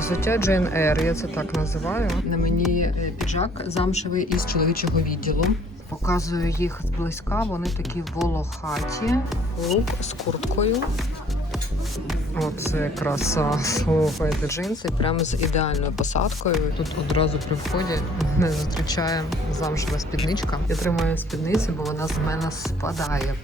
Взуття Jane Eyre, я це так називаю. На мені е, піджак замшевий із чоловічого відділу. Показую їх зблизька, вони такі волохаті. Лук з курткою. Оце краса. Слухайте, джинси прямо з ідеальною посадкою. Тут одразу при вході не зустрічає замшева спідничка. Я тримаю спідницю, бо вона з мене спадає. Я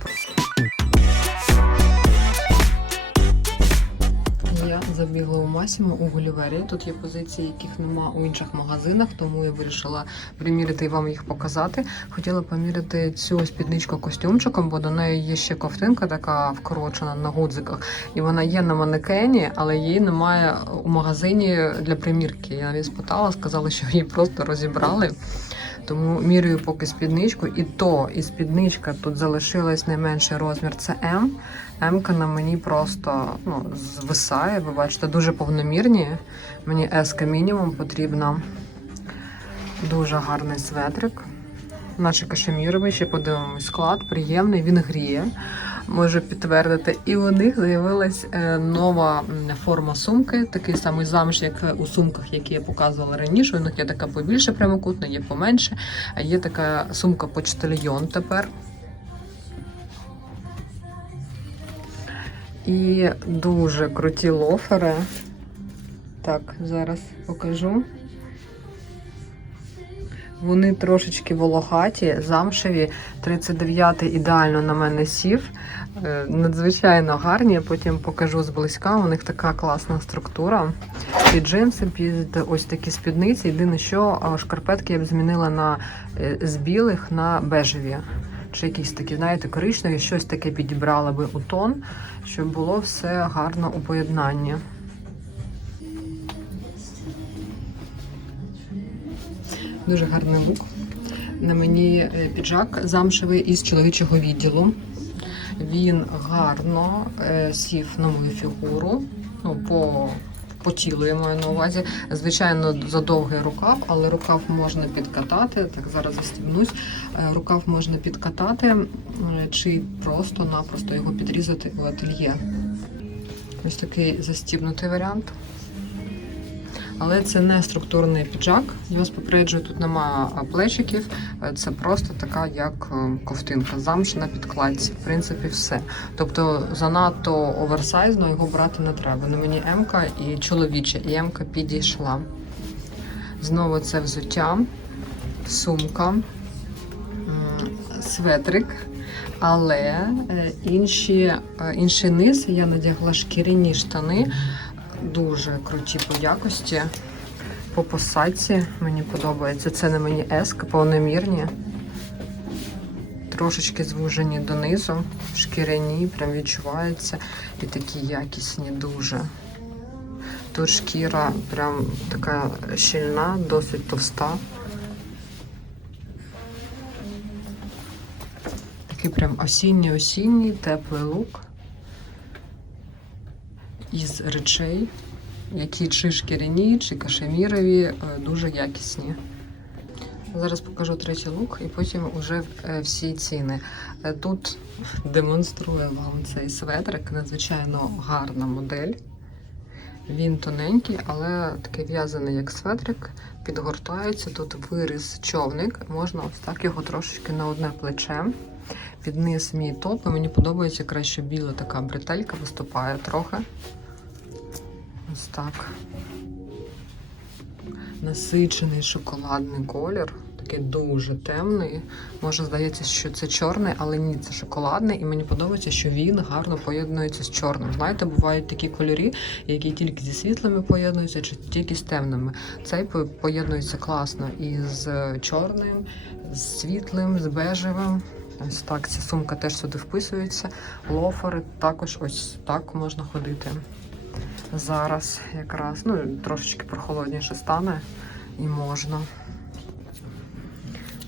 забігла у Масімо у Гулівері. Тут є позиції, яких нема у інших магазинах, тому я вирішила приміряти і вам їх показати. Хотіла поміряти цю спідничку костюмчиком, бо до неї є ще ковтинка, така вкорочена на гудзиках. І вона є на манекені, але її немає у магазині для примірки. Я навіть спитала, сказали, що її просто розібрали. Тому мірюю поки спідничку, і то і спідничка тут залишилась найменший розмір. Це М. М-ка на мені просто ну, звисає. Ви бачите, дуже повномірні. Мені S мінімум потрібна. Дуже гарний светрик. Наче кашеміровий, ще подивимось склад, приємний, він гріє, можу підтвердити. І у них з'явилась е, нова форма сумки, такий самий замш, як у сумках, які я показувала раніше. У них є така побільше прямокутна, є поменше, а є така сумка почтальйон тепер. І дуже круті лофери. Так, зараз покажу. Вони трошечки волохаті, замшеві. 39-й ідеально на мене сів. Е, Надзвичайно гарні. Я потім покажу зблизька. У них така класна структура. Під джинси, під ось такі спідниці. Єдине, що шкарпетки я б змінила на е, з білих на бежеві. Чи якісь такі, знаєте, коричневі, щось таке підібрала би у тон, щоб було все гарно у поєднанні. Дуже гарний лук. На мені е, піджак замшевий із чоловічого відділу. Він гарно е, сів на мою фігуру. Ну, по, по тілу я маю на увазі. Звичайно, задовгий рукав, але рукав можна підкатати. Так, зараз застібнусь. Е, Рукав можна підкатати чи просто-напросто його підрізати у ательє. Ось такий застібнутий варіант. Але це не структурний піджак. Я вас попереджую, тут немає плечиків. Е, Це просто така, як е, ковтинка, замш на підкладці. В принципі, все. Тобто занадто оверсайзно його брати не треба. На мені М-ка і чоловіча, і М-ка підійшла. Знову це взуття, сумка, светрик. Але е, інші, інший низ я надягла шкіряні штани дуже круті по якості. По посадці мені подобається. Це на мені еска, повномірні. Трошечки звужені донизу, шкіряні, прям відчуваються. І такі якісні дуже. Тут шкіра прям така щільна, досить товста. Такий прям осінній-осінній, теплий лук із речей, які чи шкіряні, чи кашемірові, е, дуже якісні. Зараз покажу третій лук і потім вже е, всі ціни. Е, Тут демонструю вам цей светрик, надзвичайно гарна модель. Він тоненький, але такий в'язаний як светрик, підгортається. Тут виріз човник, можна ось так його трошечки на одне плече. Під низ мій топ, мені подобається краще біла така бретелька, виступає трохи. Ось так. Насичений шоколадний колір, такий дуже темний. Може здається, що це чорний, але ні, це шоколадний, і мені подобається, що він гарно поєднується з чорним. Знаєте, бувають такі кольори, які тільки зі світлими поєднуються, чи тільки з темними. Цей поєднується класно і з чорним, з світлим, з бежевим. Ось так, ця сумка теж сюди вписується. Лофери також ось так можна ходити. Зараз якраз, ну, трошечки прохолодніше стане і можна.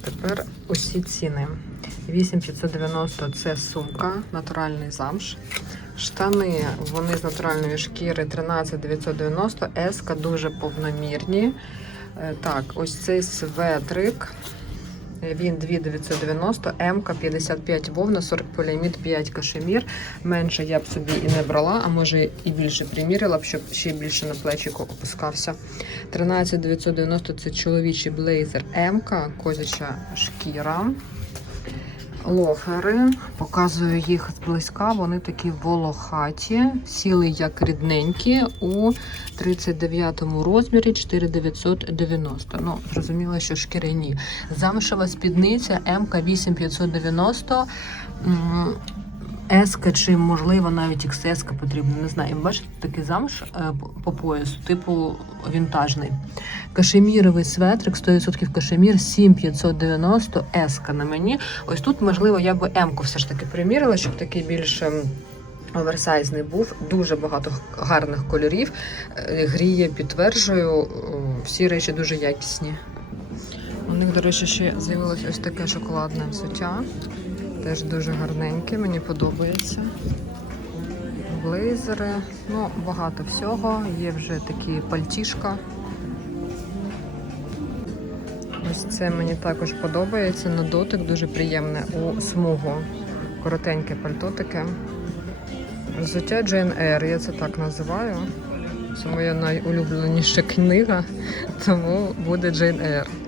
Тепер усі ціни. 8590 це сумка, натуральний замш. Штани, вони з натуральної шкіри 13990, еска дуже повномірні. Е, Так, ось цей светрик Він 2990, М 55 вовна, 40 поліамід, 5 кашемір. Менше я б собі і не брала, а може і більше примірила б, щоб ще більше на плечику опускався. 13990 це чоловічий блейзер М, козяча шкіра. Лофери, показую їх зблизька. Вони такі волохаті, сіли як рідненькі у 39 розмірі 4990. Ну, зрозуміло, що шкіряні. Замшева спідниця МК 8590. Еска чи можливо навіть XS потрібно, не знаю. Бачите, такий замш е, по поясу, типу вінтажний. Кашеміровий светрик, 100% кашемір, 7590 еска на мені. Ось тут, можливо, я би М-ку все ж таки примірила, щоб такий більш ем, оверсайзний був. Дуже багато гарних кольорів. Е, Гріє, підтверджую, всі речі дуже якісні. У них, до речі, ще з'явилось ось таке шоколадне взуття. Теж дуже гарненьке, мені подобається. Блейзери, ну, багато всього. Є вже такі пальтішка. Ось це мені також подобається. На дотик дуже приємне у смугу. Коротеньке пальто таке. Взуття Jane Eyre, я це так називаю. Це моя найулюбленіша книга, тому буде Jane Eyre.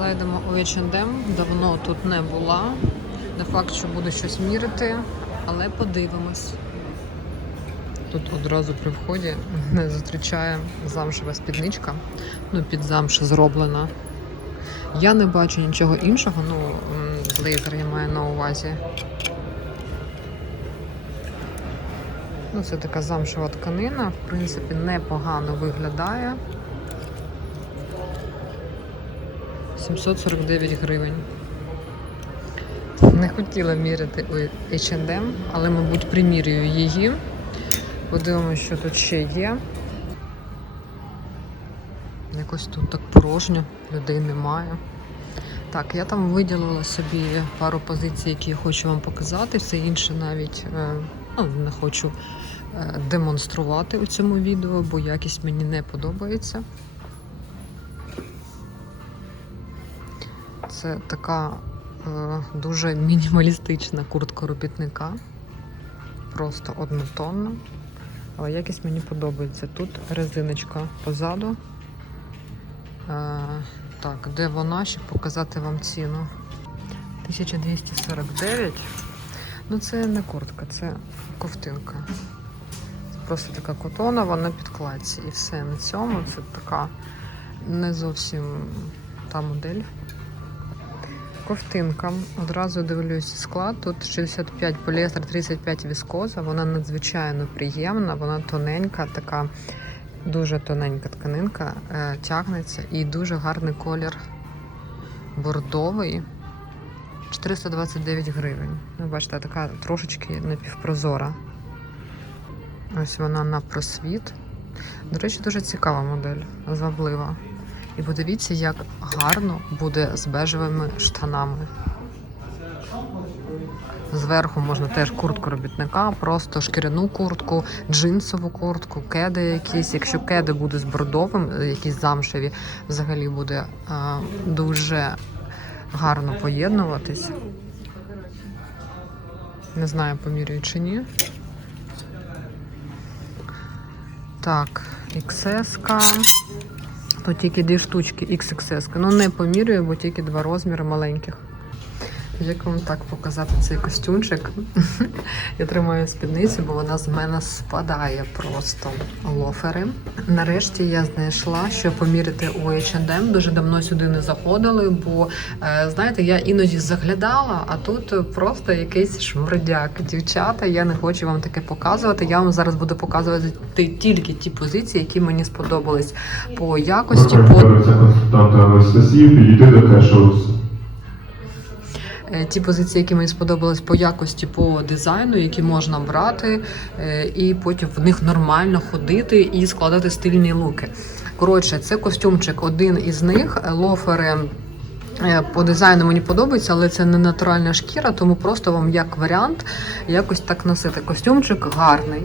Зайдемо у H&M, давно тут не була. Не факт, що буду щось мірити, але подивимось. Тут одразу при вході не зустрічає замшева спідничка. Ну, під замш зроблена. Я не бачу нічого іншого, ну, блейзер я маю на увазі. Ну, це така замшева тканина, в принципі, непогано виглядає. 749 гривень. Не хотіла міряти у H&M, але, мабуть, примірюю її. Подивимося, що тут ще є. Якось тут так порожньо, людей немає. Так, я там виділила собі пару позицій, які я хочу вам показати. Все інше навіть е, ну, не хочу е, демонструвати у цьому відео, бо якість мені не подобається. Це така е, дуже мінімалістична куртка робітника. Просто однотонна. Але якість мені подобається. Тут резиночка позаду. Е, так, де вона? Щоб показати вам ціну. 1249. Ну, це не куртка, це ковтинка. Це просто така котонова на підкладці. І все на цьому. Це така не зовсім та модель. Ковтинка. Одразу дивлюсь склад. Тут 65 поліестер, 35 віскоза. Вона надзвичайно приємна, вона тоненька, така дуже тоненька тканинка, е, тягнеться і дуже гарний колір бордовий. 429 гривень. Ви бачите, така трошечки напівпрозора. Ось вона на просвіт. До речі, дуже цікава модель, зваблива. І подивіться, як гарно буде з бежевими штанами. Зверху можна теж куртку робітника, просто шкіряну куртку, джинсову куртку, кеди якісь. Якщо кеди буде з бордовим, е, якісь замшеві, взагалі буде а, дуже гарно поєднуватись. Не знаю, помірюю чи ні. Так, XS-ка. Тут тільки дві штучки XXS. Ну не помірюю, бо тільки два розміри маленьких. Як вам так показати цей костюмчик? Я тримаю спідницю, бо вона з мене спадає просто лофери. Нарешті я знайшла, що поміряти у H&M. Дуже давно сюди не заходили, бо е, знаєте, я іноді заглядала, а тут просто якийсь шмурдяк. Дівчата, я не хочу вам таке показувати. Я вам зараз буду показувати тільки ті позиції, які мені сподобались по якості, по консультанта Анастасії підійти до кешоусу. Е, ті позиції, які мені сподобались по якості, по дизайну, які можна брати, е, і потім в них нормально ходити і складати стильні луки. Коротше, це костюмчик один із них. Лофери Е, По дизайну мені подобається, але це не натуральна шкіра, тому просто вам як варіант якось так носити. Костюмчик гарний,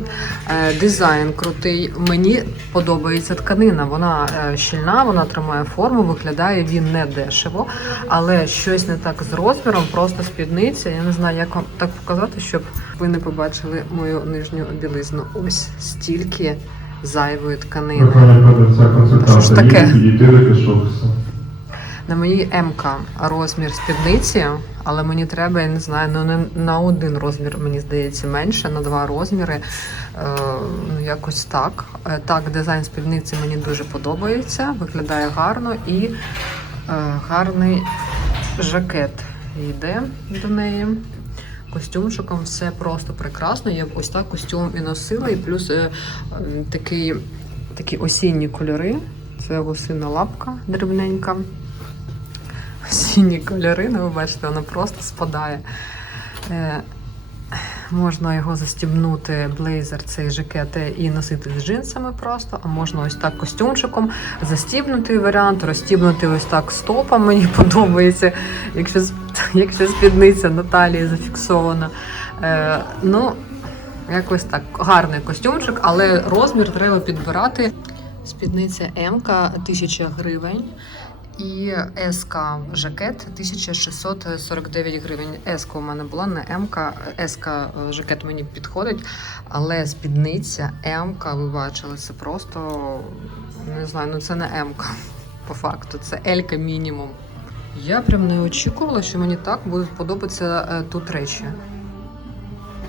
е, дизайн крутий. Мені подобається тканина. Вона е, щільна, вона тримає форму, виглядає він не дешево, але щось не так з розміром, просто спідниця. Я не знаю, як вам так показати, щоб ви не побачили мою нижню білизну. Ось стільки зайвої тканини. Що ж таке? є підійти до кешопису. На моїй МК розмір спідниці, але мені треба, я не знаю, ну не на один розмір, мені здається, менше, на два розміри. Е, ну, якось так. Е, так, дизайн спідниці мені дуже подобається, виглядає гарно і е, гарний жакет йде до неї. Костюмчиком все просто прекрасно. Я б ось так костюм і носила, і плюс такий, такі осінні кольори. Це гусина лапка дрібненька осінні кольори, ну ви бачите, воно просто спадає. Е, можна його застібнути, блейзер, цей жакет і носити з джинсами просто, а можна ось так костюмчиком, застібнутий варіант, розстібнути ось так стопом, мені подобається, якщо, якщо спідниця на талії зафіксована. Е, ну, якось так, гарний костюмчик, але розмір треба підбирати. Спідниця М 1000 гривень. І СК жакет 1649 гривень. СК у мене була не М. СК жакет мені підходить, але спідниця М, ви бачили, це просто не знаю, ну це не М по факту, це L мінімум. Я прям не очікувала, що мені так будуть подобатися е, тут речі.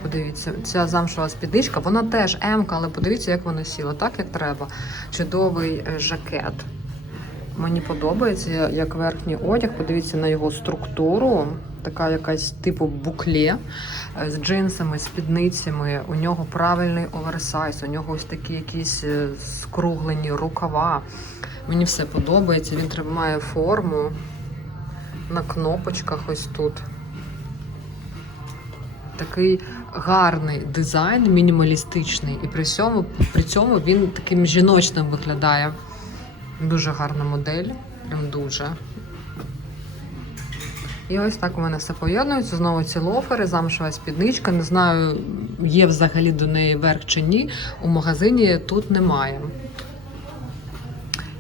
Подивіться, ця замшова спідничка, вона теж М, але подивіться, як вона сіла, так як треба. Чудовий е, жакет. Мені подобається як верхній одяг. Подивіться на його структуру. Така якась типу букле е, з джинсами, спідницями. У нього правильний оверсайз, у нього ось такі якісь е, скруглені рукава. Мені все подобається. Він тримає форму на кнопочках ось тут. Такий гарний дизайн, мінімалістичний, і при цьому, при цьому він таким жіночним виглядає. Дуже гарна модель, прям дуже. І ось так у мене все поєднується. Знову ці лофери, замшева спідничка. Не знаю, є взагалі до неї верх чи ні. У магазині тут немає.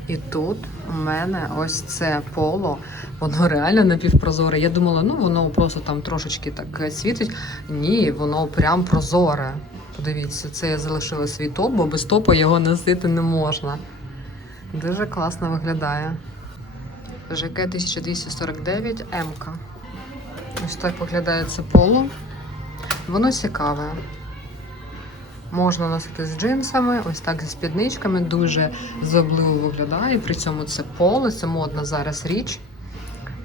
І тут у мене ось це поло, воно реально напівпрозоре. Я думала, ну воно просто там трошечки так світить. Ні, воно прям прозоре. Подивіться, це я залишила свій топ, бо без топу його носити не можна. Дуже класно виглядає. ЖК 1249 М. Ось так виглядає це поло. Воно цікаве. Можна носити з джинсами, ось так зі спідничками, дуже зобливо виглядає. При цьому це поле, це модна зараз річ.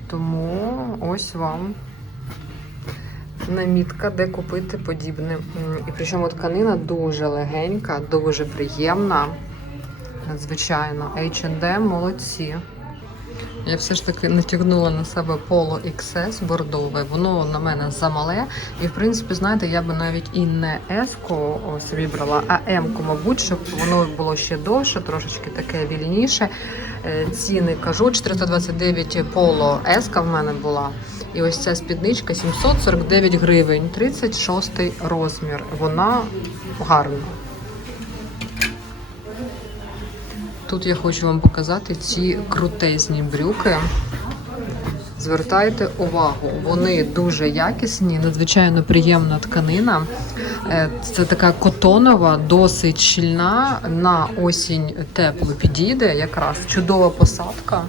Тому ось вам намітка, де купити подібне. І причому тканина дуже легенька, дуже приємна. Звичайно, H&M молодці. Я все ж таки натягнула на себе поло XS бордове. Воно на мене замале. І в принципі, знаєте, я би навіть і не S-ку ось вибрала, а M-ку, мабуть, щоб воно було ще довше, трошечки таке вільніше. Е, Ціни кажу, 429 поло S-ка в мене була. І ось ця спідничка 749 гривень, 36 розмір. Вона гарна. Тут я хочу вам показати ці крутезні брюки. Звертайте увагу, вони дуже якісні, надзвичайно приємна тканина. Е, Це така котонова, досить щільна. На осінь тепло підійде, якраз чудова посадка.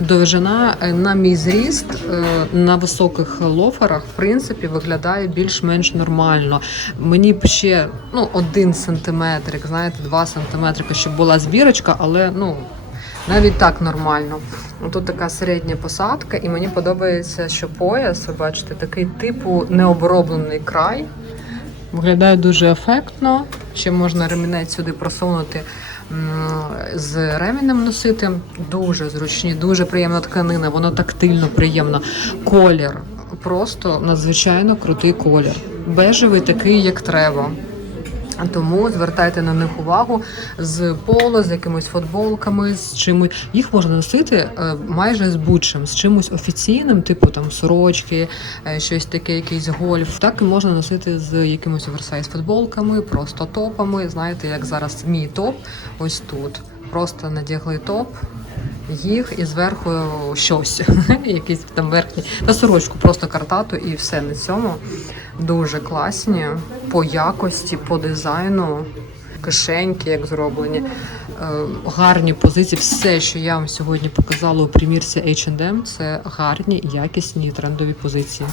Довжина е, на мій зріст е, на високих лоферах, в принципі, виглядає більш-менш нормально. Мені б ще ну, один сантиметрик, знаєте, два сантиметрика, щоб була збірочка, але ну. Навіть так нормально. Тут така середня посадка, і мені подобається, що пояс, ви бачите, такий типу необроблений край. Виглядає дуже ефектно. Ще можна ремінець сюди просунути з ремінем носити. Дуже зручні, дуже приємна тканина, воно тактильно приємно. Колір просто надзвичайно крутий колір. Бежевий такий, як треба. Тому звертайте на них увагу з поло, з якимись футболками, з чимось. Їх можна носити е, майже з будь-чим, з чимось офіційним, типу там сорочки, е, щось таке, якийсь гольф. Так і можна носити з якимось оверсайз футболками, просто топами. Знаєте, як зараз мій топ, ось тут. Просто надягли топ. Їх і зверху щось, якийсь там верхній та сорочку, просто картату і все на цьому. Дуже класні по якості, по дизайну, кишеньки, як зроблені, е, гарні позиції. Все, що я вам сьогодні показала у примірці H&M, це гарні, якісні трендові позиції.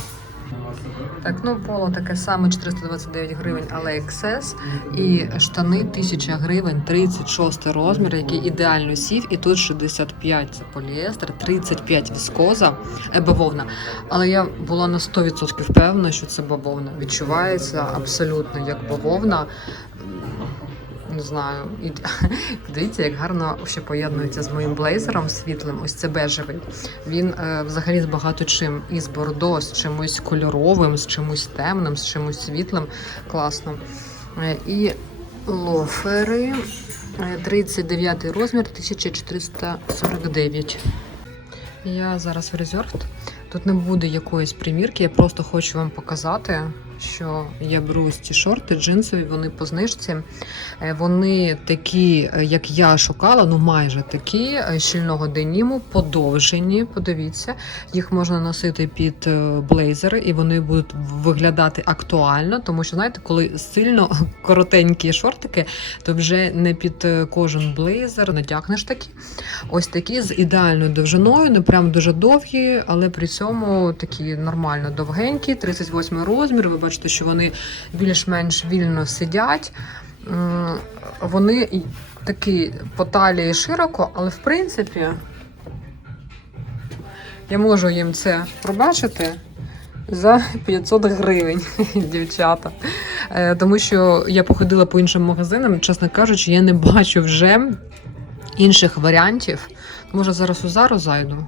Так, ну поло таке саме 429 гривень, але XS. І штани 1000 гривень, 36 розмір, який ідеально сів. І тут 65 це поліестер, 35 віскоза, е, бавовна. Але я була на 100% впевнена, що це бавовна. Відчувається абсолютно як бавовна. Не знаю, і дивіться, як гарно ще поєднується з моїм блейзером світлим. Ось це бежевий. Він е, взагалі з багато чим. І з бордо, з чимось кольоровим, з чимось темним, з чимось світлим. Класно. Е, і лофери. Е, 39 розмір, 1449. Я зараз в резервд. Тут не буде якоїсь примірки, я просто хочу вам показати, що я беру ось ці шорти джинсові, вони по знижці. Е, Вони такі, е, як я шукала, ну майже такі е, щільного деніму, подовжені. Подивіться, їх можна носити під блейзери, і вони будуть виглядати актуально, тому що знаєте, коли сильно коротенькі шортики, то вже не під кожен блейзер надягнеш такі. Ось такі з ідеальною довжиною, не прям дуже довгі, але при цьому такі нормально довгенькі, 38 розмір. Ви що вони більш-менш вільно сидять. Вони такі по талії широко, але в принципі я можу їм це пробачити. За 500 гривень, дівчата. Е, Тому що я походила по іншим магазинам, чесно кажучи, я не бачу вже інших варіантів. Може, зараз у Зару зайду.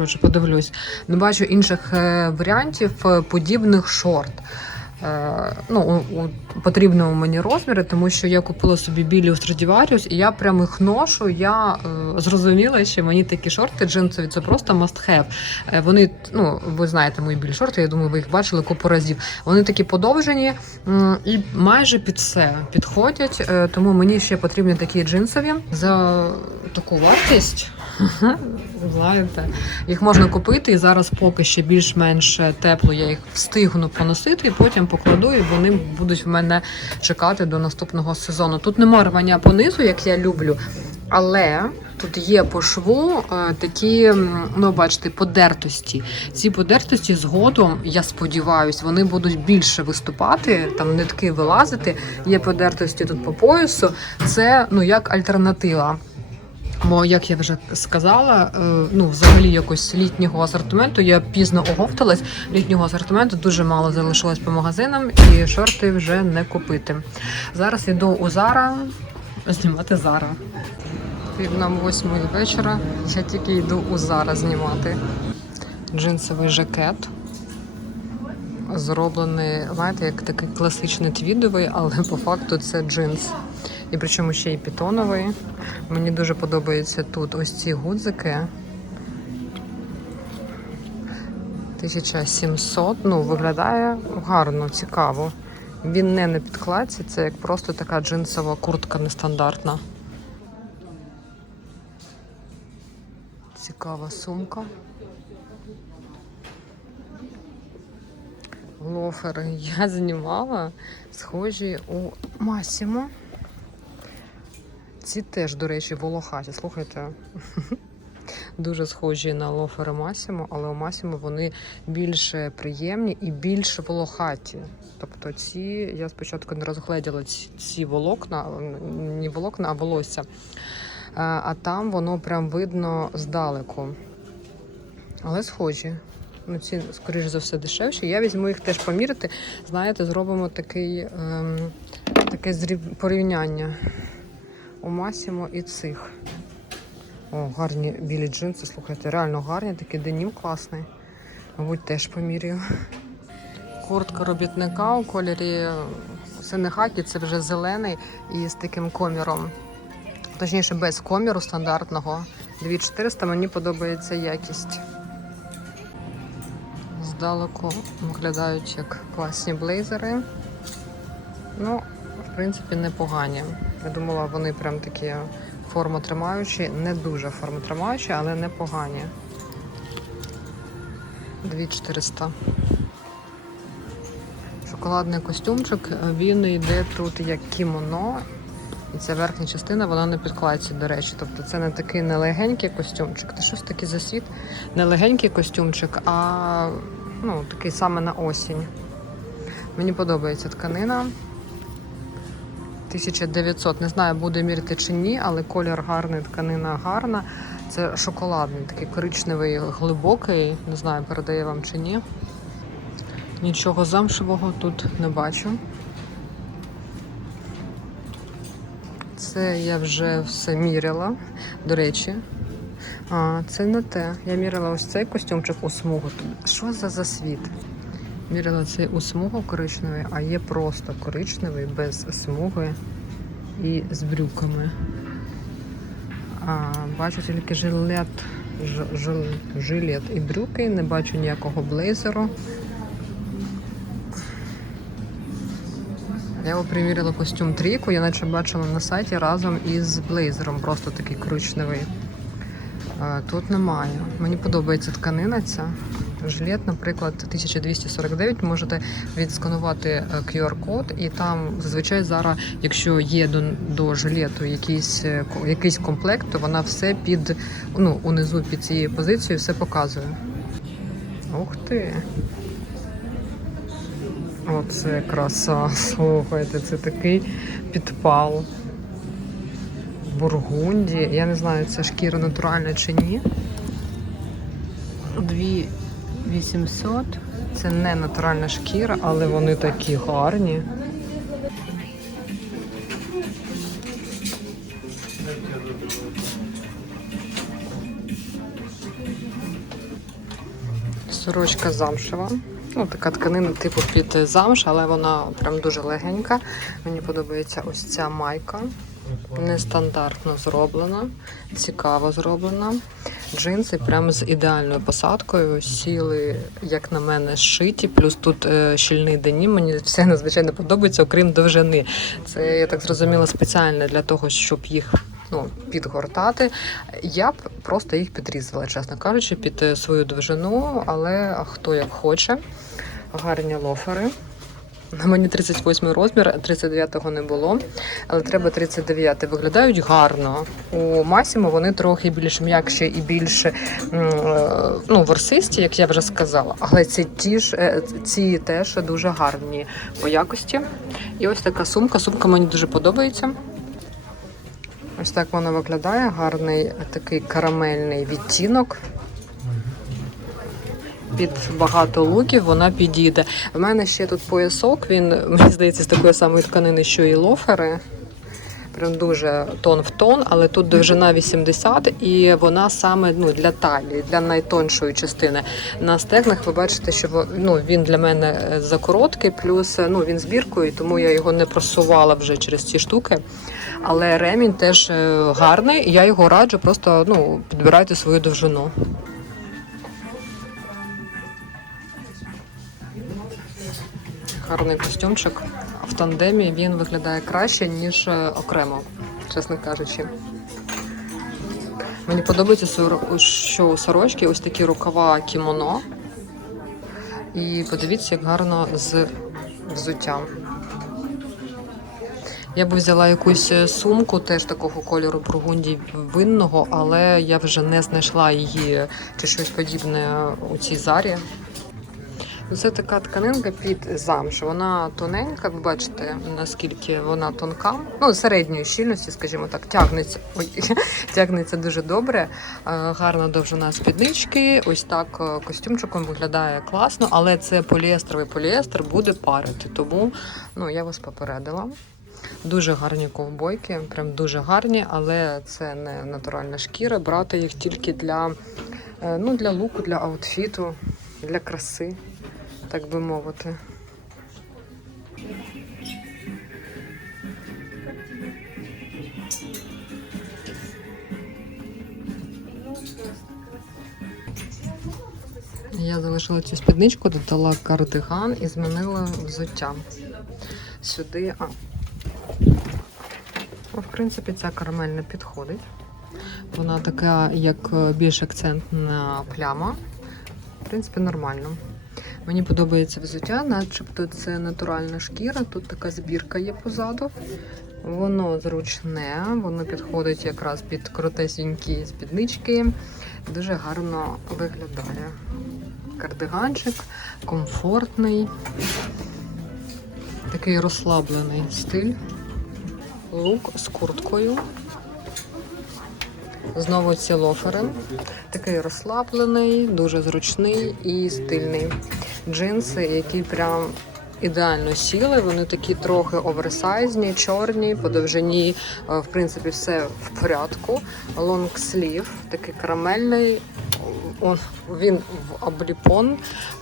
Коротше, подивлюсь. Не бачу інших е, варіантів е, подібних шорт. Е, ну, у, потрібному мені розмірі, тому що я купила собі білі у Stradivarius, і я прямо їх ношу. Я е, зрозуміла, що мені такі шорти джинсові це просто must have. Е, вони, ну, ви знаєте, мої білі шорти, я думаю, ви їх бачили купу разів. Вони такі подовжені м, і майже під все підходять. Е, тому мені ще потрібні такі джинсові за таку вартість. Знаєте, їх можна купити, і зараз поки ще більш-менш тепло, я їх встигну поносити, і потім покладу, і вони будуть в мене чекати до наступного сезону. Тут нема рвання по низу, як я люблю, але тут є по шву е, такі, ну бачите, подертості. Ці подертості згодом, я сподіваюся, вони будуть більше виступати, там нитки вилазити. Є подертості тут по поясу. Це ну як альтернатива. Бо, як я вже сказала, е, ну взагалі якось літнього асортименту я пізно оговталась. Літнього асортименту дуже мало залишилось по магазинам, і шорти вже не купити. Зараз йду у Зара знімати Зара. Пів на восьмої вечора. Я тільки йду у Зара знімати. Джинсовий жакет. Зроблений, знаєте, як такий класичний твідовий, але по факту це джинс. І причому ще й пітоновий. Мені дуже подобаються тут ось ці гудзики. 1700. Ну, виглядає гарно, цікаво. Він не на підкладці, це як просто така джинсова куртка нестандартна. Цікава сумка. Лофери я знімала схожі у Масімо. Ці теж, до речі, волохаті. Слухайте, дуже схожі на лофери Масімо, але у Масімо вони більш приємні і більш волохаті. Тобто ці, я спочатку не розгледіла ці, волокна, не волокна, а волосся. А, там воно прям видно здалеку. Але схожі. Ну, ці, скоріш за все, дешевші. Я візьму їх теж поміряти. Знаєте, зробимо такий, ем, таке порівняння у Масімо і цих. О, гарні білі джинси, слухайте, реально гарні, такий денім класний. Мабуть, теж поміряю. Куртка робітника у кольорі Це не хакі, це вже зелений і з таким коміром. Точніше, без коміру стандартного. 2400 мені подобається якість. Здалеку виглядають як класні блейзери. Ну, в принципі, непогані. Я думала, вони прям такі формотримаючі, не дуже формотримаючі, але непогані. 2400. Шоколадний костюмчик, він йде тут як кімоно. І ця верхня частина, вона на підкладці, до речі. Тобто це не такий нелегенький костюмчик. Та щось такий за світ. Не легенький костюмчик, а ну, такий саме на осінь. Мені подобається тканина. 1900, не знаю, буде мірити чи ні, але колір гарний, тканина гарна. Це шоколадний, такий коричневий, глибокий. Не знаю, передає вам чи ні. Нічого замшевого тут не бачу. Це я вже все міряла, до речі. А, це не те. Я міряла ось цей костюмчик у смугу. Що за засвіт? Міряла цей у смугу коричневий, а є просто коричневий без смуги і з брюками. А, бачу тільки жилет, жил, жилет і брюки, не бачу ніякого блейзеру. Я його приміряла костюм трійку, я наче бачила на сайті разом із блейзером, просто такий коричневий. Тут немає. Мені подобається тканина ця. Жилет, наприклад, 1249, можете відсканувати е, QR-код, і там зазвичай зараз, якщо є до, до жилету якийсь, е, якийсь комплект, то вона все під ну, унизу під цією позицією все показує. Ух ти! Оце краса. Слухайте, це такий підпал. Бургунді. Я не знаю, це шкіра натуральна чи ні. 2800. Це не натуральна шкіра, але вони такі гарні. Сорочка замшева. Ну, така тканина типу під замш, але вона прям дуже легенька. Мені подобається ось ця майка. Нестандартно зроблена, цікаво зроблена. Джинси прямо з ідеальною посадкою. Сіли, як на мене, зшиті, плюс тут е, щільний денім. Мені все надзвичайно подобається, окрім довжини. Це я так зрозуміла спеціально для того, щоб їх ну, підгортати. Я б просто їх підрізала, чесно кажучи, під е, свою довжину, але хто як хоче. Гарні лофери. На мені 38 розмір, 39-го не було, але треба 39 Виглядають гарно. У Масімо вони трохи більш м'якші і більш ну, ворсисті, як я вже сказала. Але ці, ті ж, е, ці теж дуже гарні по якості. І ось така сумка. Сумка мені дуже подобається. Ось так вона виглядає. Гарний такий карамельний відтінок. Під багато луків вона підійде. В мене ще тут поясок, він, мені здається, з такої самої тканини, що і лофери. Прям дуже тон в тон, але тут довжина 80 і вона саме ну, для талії, для найтоншої частини. На стегнах ви бачите, що ну, він для мене е, закороткий, плюс е, ну, він з біркою, тому я його не просувала вже через ці штуки. Але ремінь теж е, гарний, і я його раджу, просто ну, підбирайте свою довжину. Гарний костюмчик. В тандемі він виглядає краще, ніж е, окремо, чесно кажучи. Мені подобається, що у сорочки ось такі рукава кімоно. І подивіться, як гарно з взуттям. Я б взяла якусь е, сумку, теж такого кольору бургунді винного, але я вже не знайшла її чи щось подібне у цій зарі. Ну, Це така тканинка під замш. Вона тоненька, ви бачите, наскільки вона тонка. Ну, середньої щільності, скажімо так, тягнеться. Ой, тягнеться дуже добре. Е, Гарна довжина спіднички. Ось так е, костюмчиком виглядає класно, але це поліестровий поліестер буде парити. Тому ну, я вас попередила. Дуже гарні ковбойки, прям дуже гарні, але це не натуральна шкіра. Брати їх тільки для, е, ну, для луку, для аутфіту, для краси так би мовити. Я залишила цю спідничку, додала кардиган і змінила взуття. Сюди. А. В принципі, ця карамель не підходить. Вона така, як е, більш акцентна пляма. В принципі, нормально. Мені подобається взуття, начебто це натуральна шкіра. Тут така збірка є позаду. Воно зручне, воно підходить якраз під крутесінькі спіднички. Дуже гарно виглядає. Кардиганчик, комфортний, такий розслаблений стиль. Лук з курткою. Знову ці лофери. Такий розслаблений, дуже зручний і стильний. Джинси, які прям ідеально сіли. Вони такі трохи оверсайзні, чорні, по довжині, е, в принципі, все в порядку. Лонгслів, такий карамельний. Він в обліпон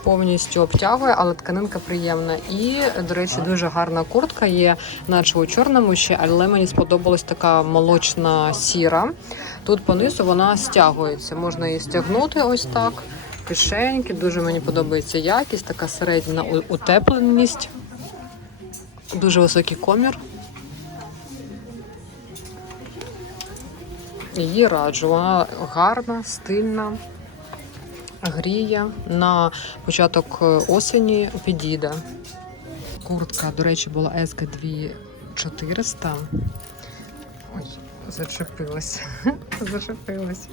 повністю обтягує, але тканинка приємна. І, до речі, дуже гарна куртка є, наче у чорному ще, але мені сподобалась така молочна сіра. Тут понизу вона стягується. Можна її стягнути ось так. Кишеньки, дуже мені подобається якість, така середня утепленість. Дуже високий комір. Її раджу. Вона гарна, стильна, гріє. На початок е, осені підійде. Куртка, до речі, була еска 2400. Ой, зачепилась. Зачепилась.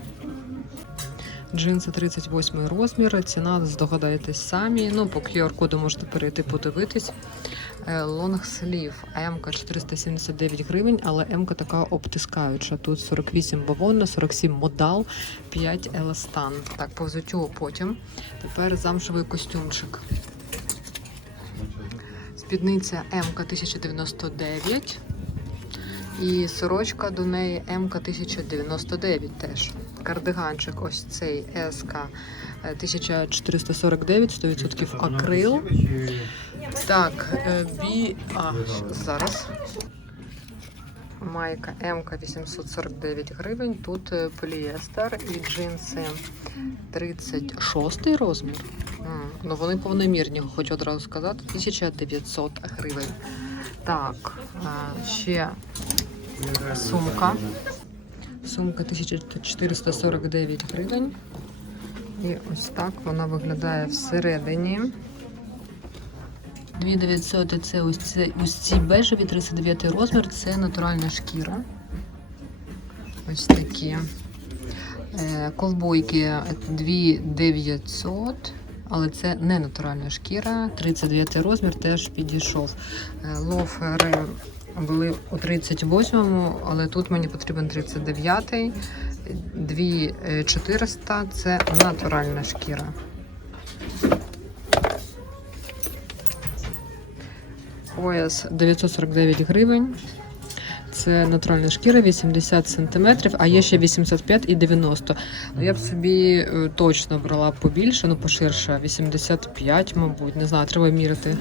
Джинси 38 розмір. Ціна здогадаєтесь самі. Ну, по QR-коду можете перейти подивитись. Лонгслів М 479 гривень, але М така обтискаюча. Тут 48 бавовна, 47 модал, 5 еластан. Так, по взуттю потім. Тепер замшевий костюмчик. Спідниця М 1099. І сорочка до неї МК 1099 теж. Кардиганчик ось цей СК 1449, 100% акрил. Так, е, бі. А, зараз. Майка МК 849 гривень. Тут е, поліестер і джинси 36 розмір. Ну вони повномірні, хочу одразу сказати. 1900 гривень. Так, а, ще сумка. Сумка 1449 гривень. І ось так вона виглядає всередині. 2900 це ось, це ось ці бежеві 39 розмір, це натуральна шкіра. Ось такі. Е, ковбойки 2900, але це не натуральна шкіра. 39 розмір теж підійшов. Е, лофери були у 38-му, але тут мені потрібен 39-й. 2400 це натуральна шкіра. Пояс 949 гривень. Це натуральна шкіра 80 см, а є ще 85 і 90. Ну, Я б собі е, точно брала побільше, ну поширше. 85, мабуть. Не знаю, треба міряти.